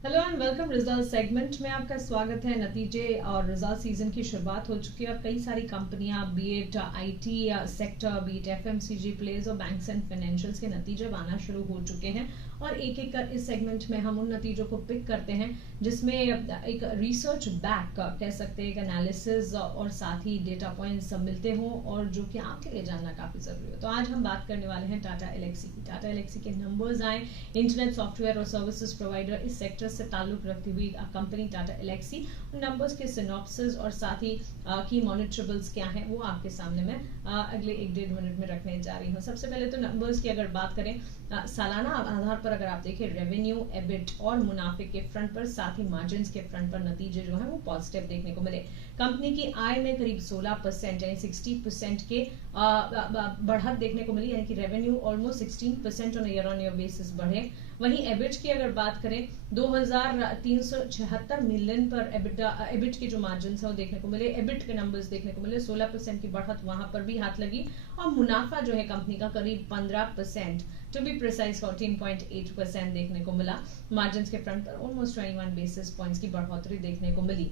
Hello and welcome. Result segment में आपका स्वागत है। नतीजे और रिजल्ट सीजन की शुरुआत हो चुकी है और कई सारी कंपनियां be it IT sector, be it FMCG players और बैंक्स एंड फाइनेंशियल्स के नतीजे आना शुरू हो चुके हैं और एक एक कर इस सेगमेंट में हम उन नतीजों को पिक करते हैं जिसमें एक रिसर्च बैक कह सकते हैं, एक एनालिसिस और साथ ही डेटा पॉइंट्स मिलते हों और जो कि आपके लिए जानना काफी जरूरी हो। तो आज हम बात करने वाले हैं टाटा एलेक्सी की। टाटा एलेक्सी के नंबर्स आए। इंटरनेट सॉफ्टवेयर और सर्विसेज प्रोवाइडर इस सेक्टर से ताल्लुक रखती हुई कंपनी टाटा एलेक्सी, नंबर्स के सिनॉप्सिस और साथ ही की मॉनिटरेबल्स क्या हैं वो आपके सामने मैं अगले 1-1.5 मिनट में रखने जा रही हूँ। सबसे पहले तो नंबर्स की अगर बात करें, सालाना आधार पर अगर आप देखें रेवेन्यू, एबिट और मुनाफे के फ्रंट पर, साथ ही मार्जिन के फ्रंट पर नतीजे जो है वो पॉजिटिव देखने को मिले। कंपनी की आय में करीब 16% यानी 60% के बढ़त देखने को मिली, यानी कि revenue almost 16% on year on year basis बढ़े। वहीं एबिट की अगर बात करें 2376 मिलियन पर एबिट के जो मार्जिन है वो देखने को मिले, एबिट के नंबर्स देखने को मिले, 16% की बढ़त वहां पर भी हाथ लगी। और मुनाफा जो है कंपनी का करीब 15%, टू बी प्रिसाइज 14.8% देखने को मिला। मार्जिन के फ्रंट पर ऑलमोस्ट 21 बेसिस पॉइंट्स की बढ़ोतरी देखने को मिली।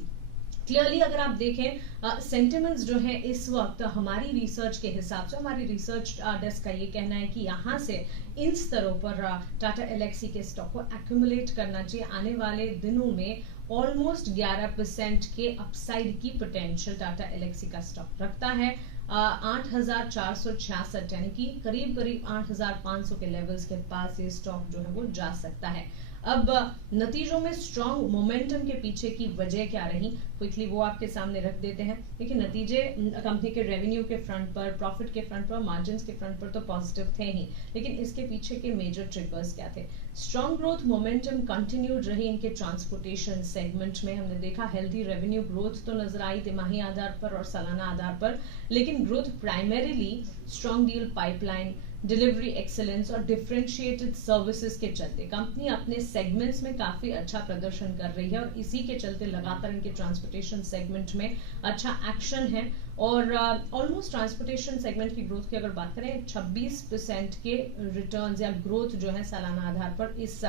क्लियरली अगर आप देखें सेंटिमेंट्स जो है इस वक्त हमारी रिसर्च के हिसाब से, हमारी रिसर्च डेस्क का ये कहना है कि यहाँ से इन स्तरों पर टाटा एलेक्सी के स्टॉक को एक्यूमुलेट करना चाहिए। आने वाले दिनों में ऑलमोस्ट 11% के अपसाइड की पोटेंशियल टाटा एलेक्सी का स्टॉक रखता है। 8,466 यानी कि करीब करीब 8,500 के लेवल्स के पास ये स्टॉक जो है वो जा सकता है। अब नतीजों में स्ट्रॉन्ग मोमेंटम के पीछे की वजह क्या रही, क्विकली वो आपके सामने रख देते हैं। देखिए नतीजे कंपनी के रेवेन्यू के फ्रंट पर, प्रॉफिट के फ्रंट पर, मार्जिन्स के फ्रंट पर तो पॉजिटिव थे ही, लेकिन इसके पीछे के मेजर ट्रिगर्स क्या थे? स्ट्रॉन्ग ग्रोथ मोमेंटम कंटिन्यूड रही इनके ट्रांसपोर्टेशन सेगमेंट में। हमने देखा हेल्दी रेवेन्यू ग्रोथ तो नजर आई तिमाही आधार पर और सालाना आधार पर, लेकिन growth primarily strong deal pipeline, delivery excellence और डिफरेंशिएटेड सर्विसेज के चलते कंपनी अपने सेगमेंट्स में काफी अच्छा प्रदर्शन कर रही है और इसी के चलते लगातार इनके ट्रांसपोर्टेशन सेगमेंट में अच्छा एक्शन है। और ऑलमोस्ट ट्रांसपोर्टेशन सेगमेंट की ग्रोथ की अगर बात करें 26% के रिटर्न्स या ग्रोथ जो है सालाना आधार पर इस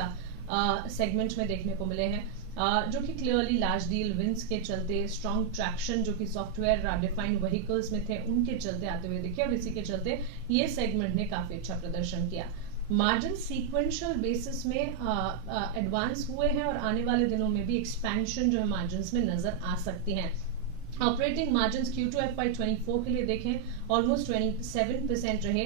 सेगमेंट में देखने को मिले हैं, जो कि क्लियरली लार्ज डील विंस के चलते, स्ट्रॉन्ग ट्रैक्शन जो कि सॉफ्टवेयर डिफाइंड व्हीकल्स में थे उनके चलते आते हुए दिखे और इसी के चलते ये सेगमेंट ने काफी अच्छा प्रदर्शन किया। मार्जिन सीक्वेंशियल बेसिस में एडवांस हुए हैं और आने वाले दिनों में भी एक्सपेंशन जो है मार्जिन में नजर आ सकती हैं। ऑपरेटिंग मार्जिन Q2 FY24 के लिए देखें ऑलमोस्ट 27% रहे,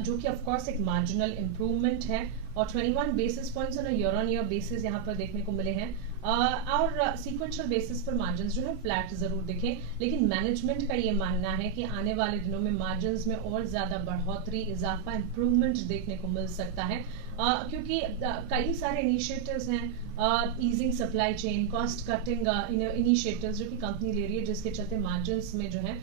जो कि ऑफ कोर्स एक मार्जिनल इंप्रूवमेंट है और 21 basis points on year on year basis यहाँ पर देखने को मिले हैं। और सीक्वेंशियल बेसिस पर मार्जिन जो है फ्लैट जरूर दिखे, लेकिन मैनेजमेंट का ये मानना है कि आने वाले दिनों में मार्जिन में और ज्यादा बढ़ोतरी, इजाफा, इंप्रूवमेंट देखने को मिल सकता है, क्योंकि कई सारे इनिशिएटिव्स हैं, easing supply chain, cost cutting initiatives जो कि कंपनी ले रही है, जिसके चलते मार्जिन में जो है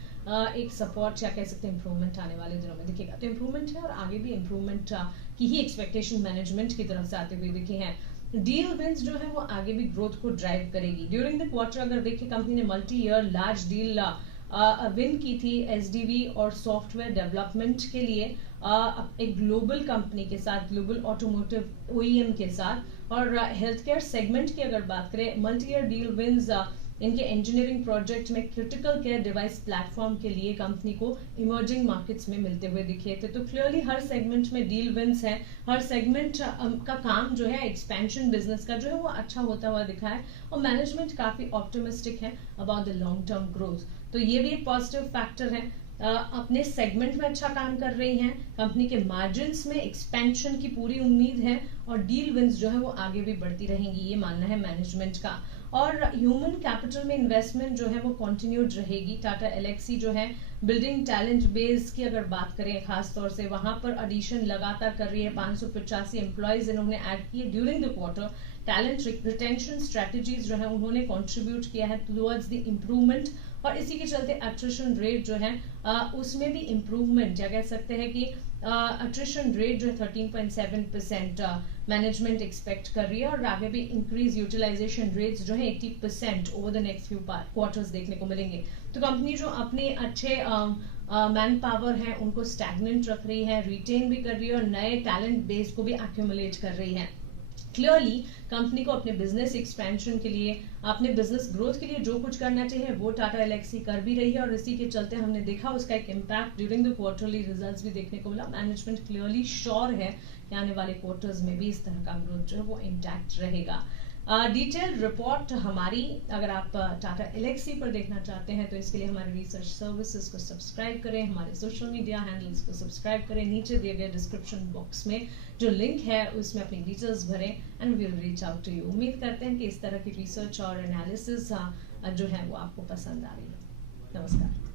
एक सपोर्ट या कह सकते हैं इंप्रूवमेंट आने वाले दिनों में दिखेगा। तो इंप्रूवमेंट है और आगे भी इंप्रूवमेंट की ही एक्सपेक्टेशन मैनेजमेंट की तरफ से आते हुए दिखे हैं। डील विंस जो है वो आगे भी ग्रोथ को ड्राइव करेगी। ड्यूरिंग द क्वार्टर अगर देखिए कंपनी ने multi year large deal win की थी एसडीवी और सॉफ्टवेयर डेवलपमेंट के लिए एक ग्लोबल कंपनी के साथ, ग्लोबल ऑटोमोटिव ओईएम के साथ। और हेल्थ केयर सेगमेंट की अगर बात करें मल्टी ईयर डील विंस इनके इंजीनियरिंग प्रोजेक्ट में क्रिटिकल केयर डिवाइस प्लेटफॉर्म के लिए कंपनी को इमर्जिंग मार्केट्स में मिलते हुए दिखे थे। तो क्लियरली हर सेगमेंट में डील विंस है, हर सेगमेंट का काम जो है एक्सपेंशन बिजनेस का जो है वो अच्छा होता हुआ दिखा है और मैनेजमेंट काफी ऑप्टिमिस्टिक है about the long term growth. तो ये भी एक पॉजिटिव फैक्टर है। अपने सेगमेंट में अच्छा काम कर रही हैं, कंपनी के मार्जिन्स में एक्सपेंशन की पूरी उम्मीद है और डील विंस जो है वो आगे भी बढ़ती रहेंगी, ये मानना है मैनेजमेंट का। और ह्यूमन कैपिटल में इन्वेस्टमेंट जो है वो कंटिन्यूड रहेगी। टाटा एलेक्सी जो है बिल्डिंग टैलेंट बेस की अगर बात करें खास तौर से वहां पर एडिशन लगातार कर रही है। 585 एम्प्लॉयज इन्होंने ऐड किए during the quarter. Talent retention strategies जो है उन्होंने कंट्रीब्यूट किया है टुवर्ड्स द इम्प्रूवमेंट और इसी के चलते एट्रिशन रेट जो है उसमें भी इम्प्रूवमेंट, या कह सकते हैं कि अट्रिशन रेट जो है 13.7% मैनेजमेंट एक्सपेक्ट कर रही है और आगे भी इंक्रीज यूटिलाइजेशन रेट्स जो है 80% over the next few quarters देखने को मिलेंगे। तो कंपनी जो अपने अच्छे मैन पावर है उनको स्टैग्नेंट रख रही है, रिटेन भी कर रही है और नए टैलेंट बेस को भी एक्यूमुलेट कर रही है। क्लियरली कंपनी को अपने बिजनेस एक्सपेंशन के लिए, अपने बिजनेस ग्रोथ के लिए जो कुछ करना चाहिए वो टाटा एल्क्सी कर भी रही है, और इसी के चलते हमने देखा उसका एक impact during the quarterly results भी देखने को मिला। मैनेजमेंट क्लियरली श्योर है कि आने वाले क्वार्टर्स में भी इस तरह का ग्रोथ जो है वो इंटैक्ट रहेगा। डिटेल रिपोर्ट हमारी अगर आप टाटा एल्क्सी पर देखना चाहते हैं तो इसके लिए हमारे रिसर्च सर्विसेज को सब्सक्राइब करें, हमारे सोशल मीडिया हैंडल्स को सब्सक्राइब करें, नीचे दिए गए डिस्क्रिप्शन बॉक्स में जो लिंक है उसमें अपनी डिटेल्स भरें and we will reach out to you. उम्मीद करते हैं कि इस तरह की रिसर्च और एनालिसिस जो है वो आपको पसंद आ रही है। नमस्कार।